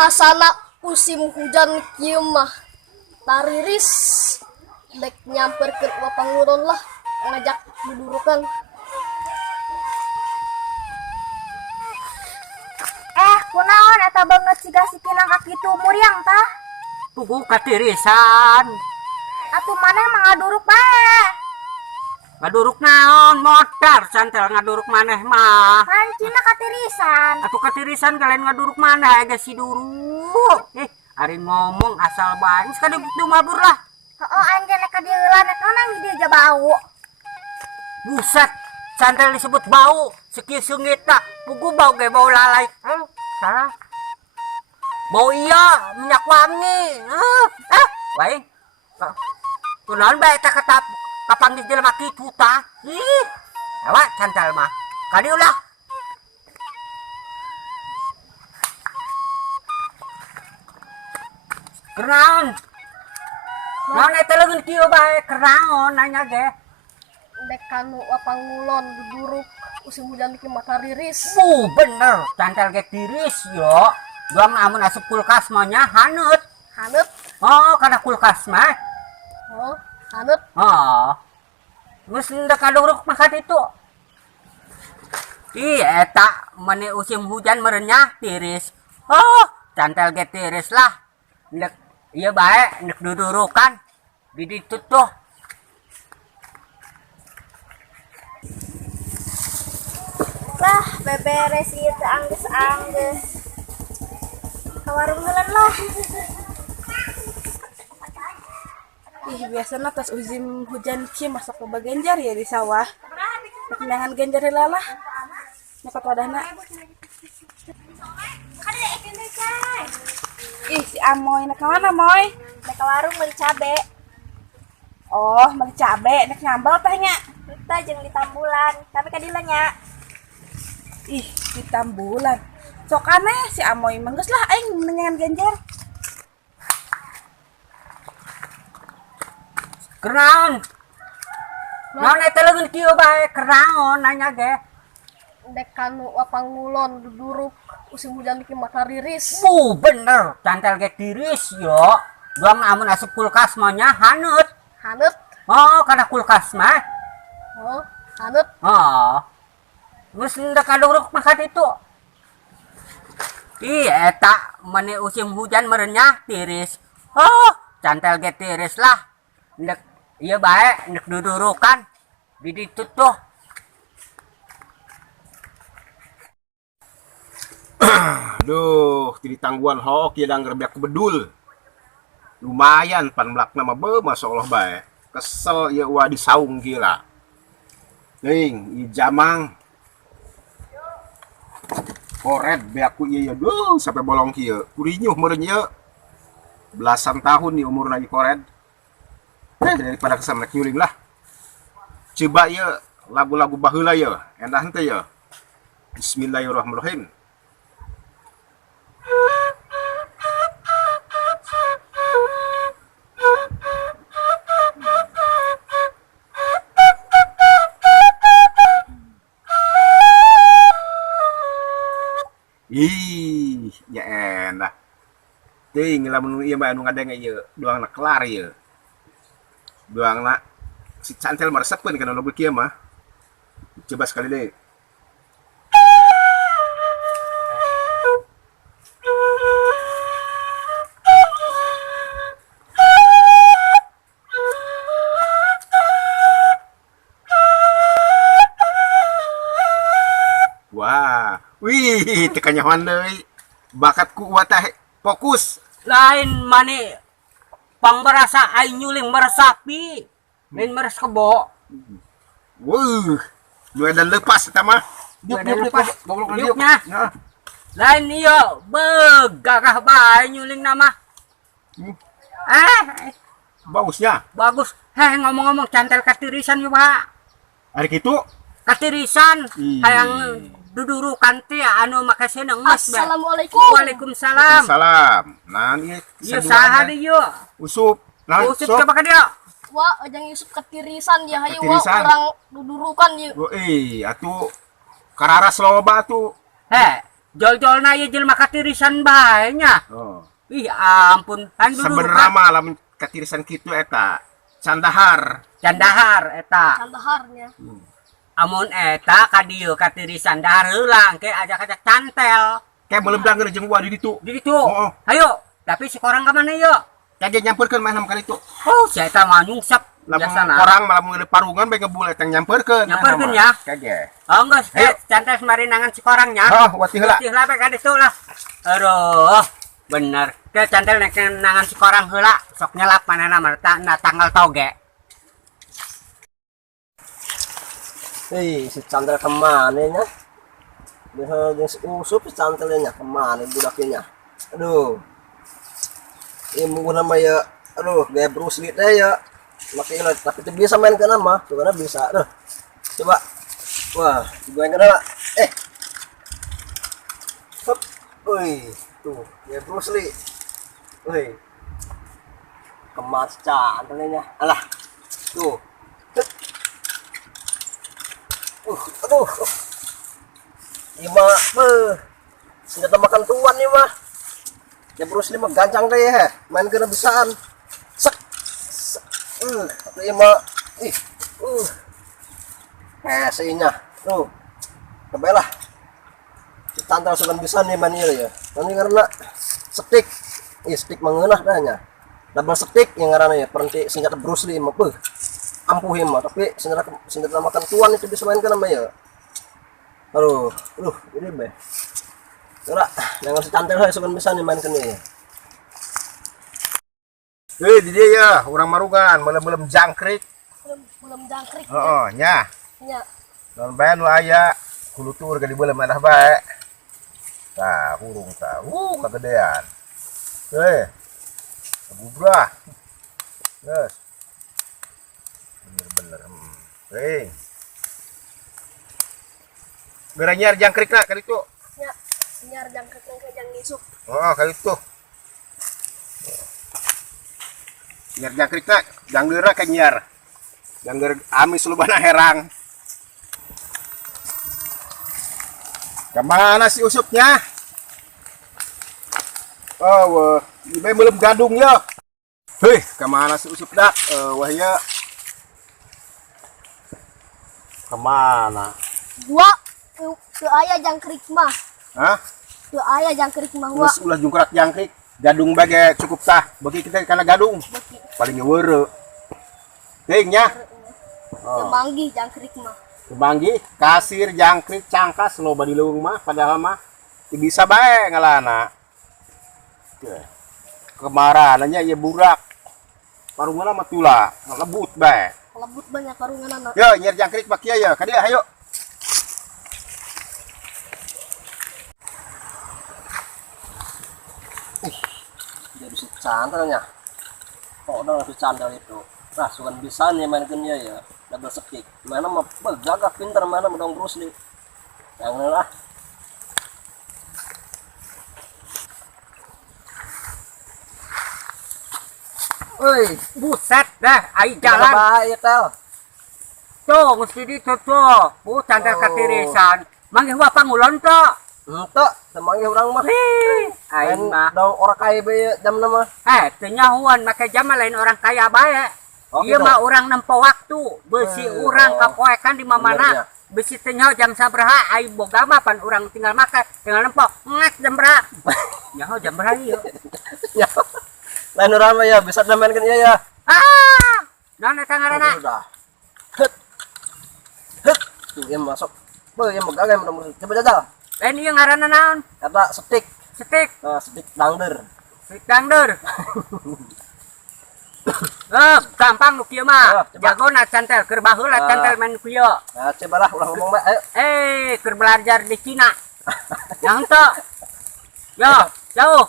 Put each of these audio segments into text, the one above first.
Asana musim hujan kieu mah tariris dek nyamper ke Panguron lah ngajak dudurukan. Kunaon eta banget siga sikinang kaki tumur yang tah? Tugu katirisan. Atuh maneh mah ngaduruk bae. Ngaduruk naon motor santel ngaduruk maneh mah. Pancina katirisan. Atuh katirisan kalian ngaduruk maneh ge si duruk. Ari ngomong asal bae. Geus ka di mabur lah. Heeh anjeun ka dieu heula nek nang di dieu bau. Buset, santel disebut bau. Sekieu seungit tak pugu bau ge bau lalai. Salah. Bau iya minyak wangi. Bae. Kunaon bae eta kata kapanggih jelema kitu tah? Ih. Awa santel mah. Ka dieu lah. Kernaon? Naon eta leungeun kieu bae kernaon nanya ge. Dek kanu Pangulon duduruk musim hujan kieu mah tariris. Bener, cantel ge tiris yo. Doang amun asup kulkas mah nya haneut. Haneut. Oh, kana kulkas mah. Oh, haneut. Oh. Geus ndak kaduruk mah itu. Ih, eta meni musim hujan merenyah tiris. Oh, cantel ge tiris lah. Ndek ieu bae, ndek dudurukan. Di ditu tuh. Lah beberes ieu teh anggeus-anggeus. Ka warung heulan lah. Ih, biasanya pas musim hujan kieu masak loba genjar ya di sawah. Kenangan genjar heula lah. Dapat wadahna. Ih, si Amoy nak mana, Moy? Nek ka warung meuli cabe. Oh, meuli cabe, nek ngambal teh nya. Kita jeung di Tambulan, tapi ka dieu nya. Ih, di Tambulan. Sok aneh si Amoy mah geus lah aing menengan genjar. Kernaon? Naon eta leungeun kieu bae kernaon nanya ge. Dek kanu Pangulon duduruk musim hujan kieu mah tariris. Bener, cantel ge tiris yo. Doang amun asup kulkas mah nya haneut. Haneut. Oh, kana kulkas mah. Oh, haneut. Oh. Geus ndak kaduruk mah itu. Ih, eta meni musim hujan merenyah tiris. Oh, cantel ge tiris lah. Ndek ieu bae, ndek dudurukan. Di ditu tuh. Aduh, jadi tangguhan hoki dan ngerebek bedul. Lumayan pan melakna mah be masyaallah bae. Kesel ya wa disaung gila. Ning, i jamang. Koret be aku ieu duh sampai bolong kieu. Kurinyuh meureun ieu. Belasan tahun nih umur lagi koret. Daripada kesana nyuling lah. Coba ieu lagu-lagu baheula ieu. Endah henteu ieu. Bismillahirrahmanirrahim. Ih, ya enak. Ting lamun ieu mah anu ngadenge ieu, doangna kelar ieu. Doangna si cantel mah resepkeun kana loba kieu mah. Coba sekali deh. Wah, wih, tekanyawan deui. Bakatku watah fokus. Lain mani pangberasa aing nyuling meres sapi. Lain meres kebo. Wuh, lu edan lepas eta mah. Goblok diuknya. Lain ieu begagah bae nyuling nama. Bagusnya. Bagus. Ngomong-ngomong cantel katirisan yuk, Pak. Ari kitu. Katirisan hayang dudurukan teh anu make seneng mas. Assalamualaikum. Waalaikumsalam. Salam. Nah, ieu Ieu saha deui ieu? Usup. Nah, Usup coba ka dia. Wah, ejang Yusuf ketirisan dia hayu wah Ketirisan. orang dudurukan ieu. atuh kararas loba tuh. Jol-jol na iya jelma katirisan bae nya. Oh. Ih ampun, han dulu Sebenarnya mah lamun katirisan kitu eta candahar. Candahar eta. Kandaharnya. Amun eta ka dieu katirisan dahar heulang ke ajak-ajak cantel. Kayak belum denger jeung gua di ditu. Di ditu. Oh. Hayo, tapi si korang ka mana yuk? Kayak nyamperkeun mah kali itu. Oh, si eta mah nyungsep Lamun biasana. orang malah mulai parungan bae ngebul eta nyamperkeun. Nyamperkeun ya? Kage. Oh, geus Hayo. cantel semari nangan si korangnya. Oh, wati heula. Tih lah ka ditu lah. Aduh, bener. Ke cantel nek nangan si korang heula, sok nyelap manehna mah na tanggal toge. Si Chandra kemana nya? Dia si Usup si Chandra kemana budaknya? Aduh. Ini mungkin nama ya, aduh gaya Bruce Lee deh ya. Makanya tapi itu bisa main ke nama, tuh karena bisa. Aduh. Coba. Wah, gue yang kena. Hop. Wih, tuh gaya Bruce Lee. Wih. Kemas Chandra Alah. Tuh. Aduh. Ima, senjata makan tuan nih mah. Ya Bruce Lee mah gancang deh ya, main kena bisaan. Sek. Ima, seinya. Tuh. Kebelah. Tantang sukan bisa nih main ya. Nanti karena stick. Stick mengenah dahnya. Double stick yang karena ya perhenti senjata Bruce Lee mah. Ampuhin mah, tapi senjata makan tuan itu bisa main kan nama ya. Aduh, ini be. Ora, jangan secantel saya sukan bisa nih main kan ya. Di dia ya, orang Marungan, belum jangkrik. Belum jangkrik. Heeh, nya. Ya. Non bae nu aya kulutur gadi belum madah bae. Tah, hurung tah. Kagedean. Bubrah. Yes. Bener. Beranyar jangkrik nak kali itu. Ya. Nyar jangkrik yang kayak jang isuk. Oh, kali itu. Nyar jangkrik nak, janggeura ka nyar. Jangger amis lubana herang. Kemana si usupnya? Oh, ini belum gadung ya. Hei, kemana si usup dak? Wahya. Kemana? Gua ke ayah jangkrik mah. Hah? Ke ayah jangkrik mah gua. Terus ulah jungkrak jangkrik. Gadung bage cukup tah. Bagi kita karena gadung. Paling ngeweure. Tingnya. Manggih jangkrik mah. Kebanggi, kasir, jangkrik, cangkas, loba di leuweung mah padahal mah bisa bae ngalana. Kemarananya ieu burak. Parungana mah tula, lebut bae. Lebut banyak parungan anak. Yo, nyer jangkrik pak kieu ya. Ka dieu hayo. Jadi si Chandra nya. Oh, udah si Chandra itu. Nah, sukan bisa nih main kan ya. Double stick. Mana mah gagah pintar mana dong Bruce Lee. Yang lah. Woi, buset dah, ai jalan. Bahaya tel. Tuh, mesti ditutup. Cantel katirisan. Manggih wa pangulon to. Ento, semangnya orang mah. Ai mah. Dong orang kaya be jam nama. Tenyahuan make jam lain orang kaya bae. Oh, Ieu gitu. mah urang nempo waktu. Beusi urang kapoekan di Bener, mana. ya. Bisi tenyaho jam sabaraha ai boga mah pan urang tinggal make, tinggal nempo. Ngek jam berapa? Nyaho jam berapa ieu? Ya. Lain orang mah ya bisa main kan ya. Naon eta ngaranna? Udah. Hut. Tuh yang masuk. Beuh, yang megah yang mudah-mudahan. Coba jajal. Lain ieu ngaranna naon? Kata stick. Stik, Nah, stick dangder. stik dangder. Gampang nu kieu mah. Coba. Jagona cantel keur baheula cantel main kieu. Nah, cobalah ulah ngomong bae. Ayo. Keur belajar di Cina. Yang teu. Yo, jauh.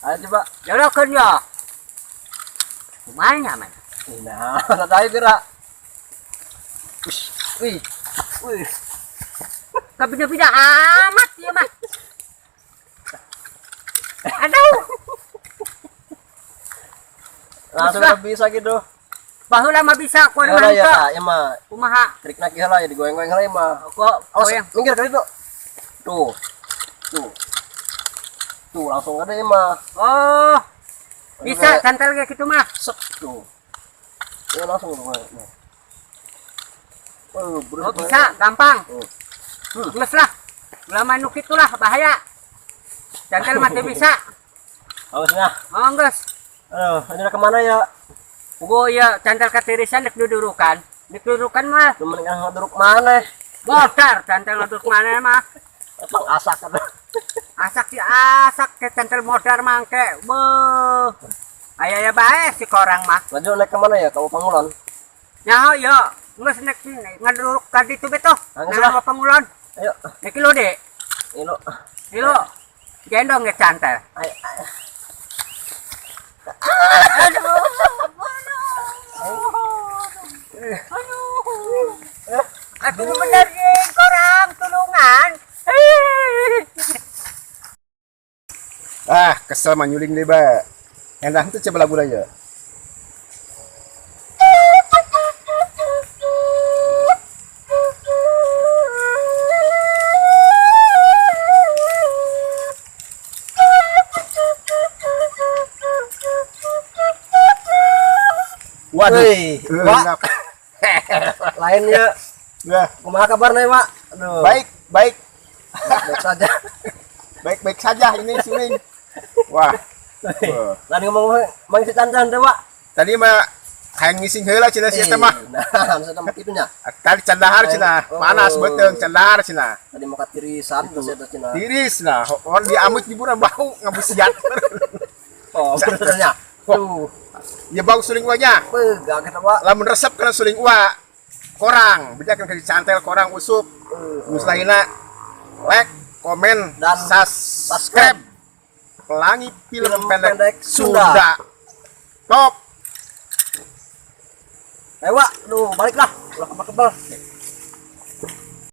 Ayo coba. Jauhkeun yo. Kumaha man? Nah, ada gerak. Wih. Wih. Kabida-bida amat ieu mah. Aduh, Nah, sudah bisa gitu. baheula mah bisa ku Ya mah ya, teu. Kak, ya mah Kumaha? trik nak heula ya digoyang-goyang heula mah. Kok Awas, goyang. minggir kali itu. Tuh. Tuh langsung ada ya mah. Oh, bisa santel kayak gitu mah. Set tuh. Ya langsung tuh. Oh, bisa, gampang. Geus lah. Ulah manuk itulah bahaya. Santel mati bisa. Harusnya. Oh, geus. Aduh, ini kemana ya? Ugo ya santel katirisan nek dudurukan. Nek dudurukan mah Cuman yang ngeduruk mana? motor santel duduk mana mah. Emang asak kan? Asak ke santel motor mangke. Beuh. Aya ya bae si korang mah. Lanjut naik kemana ya? Kamu Pangulan? Nyaho yo. Geus nek ngaduruk ka ditu beto. Angges Nah, lah. pangulon. Ayo. Nek kilo de. Ini Kilo. Gendong ge santel. ayo. Aduh benerin korang tulungan. Ah, kesel manyuling deh, Ba. Enak tuh coba lagu ya. Waduh. Wih, Wak. Enak. Lain ya. Wah, Kumaha kabarnya, Mak? Aduh. baik, baik. Baik saja. Baik-baik saja ini suling. Wah. Wah. Tadi ngomong mang si Cancan teh, Pak. Tadi mah hayang ngising heula cenah si eta mah. Nah, sudah mak itunya. Tadi candahar cenah, panas beteung candahar cenah. Tadi mau katirisan terus eta cenah. Tiris nah, orang diamuk hiburan bau ngabusiat. Oh, benernya. Tuh, Ya bau suling wanya. pegah kita, Pak. Lamun resep kana suling wa korang, bejakan ke cantel korang usup. Muslahina like, komen, Dan subscribe. Pelangi film Film pendek pendek Sunda. Sunda. Top. Ayo, Pak. Duh, baliklah. Ulah kebal-kebal.